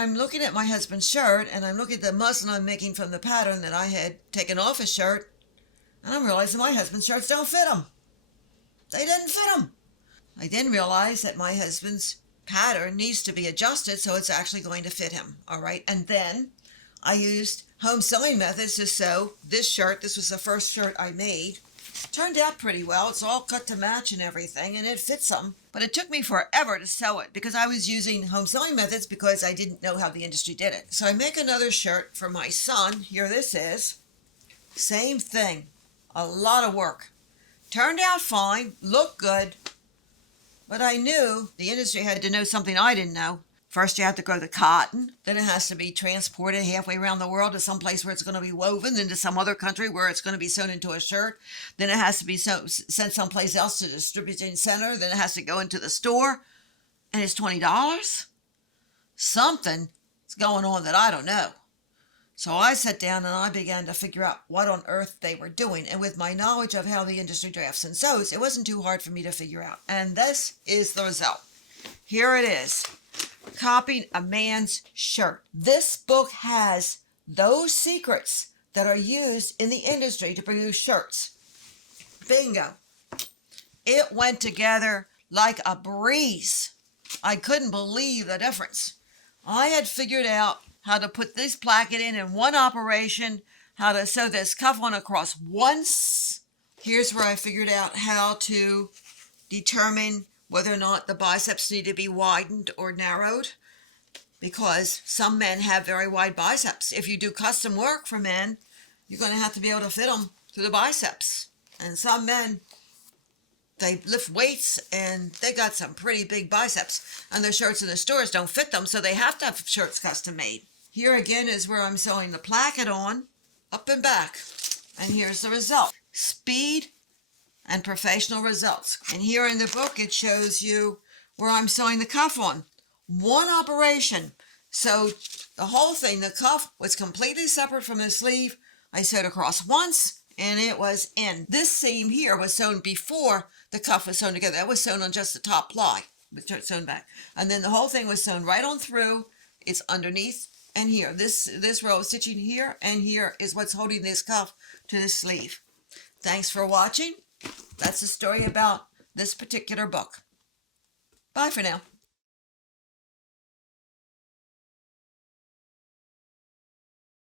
I'm looking at my husband's shirt, and I'm looking at the muslin I'm making from the pattern that I had taken off his shirt, and I'm realizing my husband's shirts don't fit him. They didn't fit him. I then realized that my husband's pattern needs to be adjusted so it's actually going to fit him. All right. And then I used home sewing methods to sew this shirt. This was the first shirt I made. Turned out pretty well. It's all cut to match and everything, and it fits him. But it took me forever to sew it because I was using home sewing methods because I didn't know how the industry did it. So I make another shirt for my son. Here this is. Same thing. A lot of work. Turned out fine. Looked good. But I knew the industry had to know something I didn't know. First, you have to grow the cotton. Then it has to be transported halfway around the world to some place where it's going to be woven, then to some other country where it's going to be sewn into a shirt. Then it has to be sent someplace else to the distributing center. Then it has to go into the store. And it's $20. Something is going on that I don't know. So I sat down and I began to figure out what on earth they were doing. And with my knowledge of how the industry drafts and sews, it wasn't too hard for me to figure out. And this is the result. Here it is. Copying a man's shirt. This book has those secrets that are used in the industry to produce shirts. Bingo. It went together like a breeze. I couldn't believe the difference. I had figured out how to put this placket in one operation, how to sew this cuff on across once. Here's where I figured out how to determine whether or not the biceps need to be widened or narrowed, because some men have very wide biceps. If you do custom work for men, you're going to have to be able to fit them through the biceps. And some men, they lift weights and they got some pretty big biceps, and the shirts in the stores don't fit them, so they have to have shirts custom made. Here again is where I'm sewing the placket on, up and back. And here's the result. Speed and professional results. And here in the book, it shows you where I'm sewing the cuff on. One operation. So the whole thing, the cuff was completely separate from the sleeve. I sewed across once, and it was in. This seam here was sewn before the cuff was sewn together. That was sewn on just the top ply, but sewn back. And then the whole thing was sewn right on through. It's underneath and here. This row of stitching here and here is what's holding this cuff to the sleeve. Thanks for watching. That's the story about this particular book. Bye for now.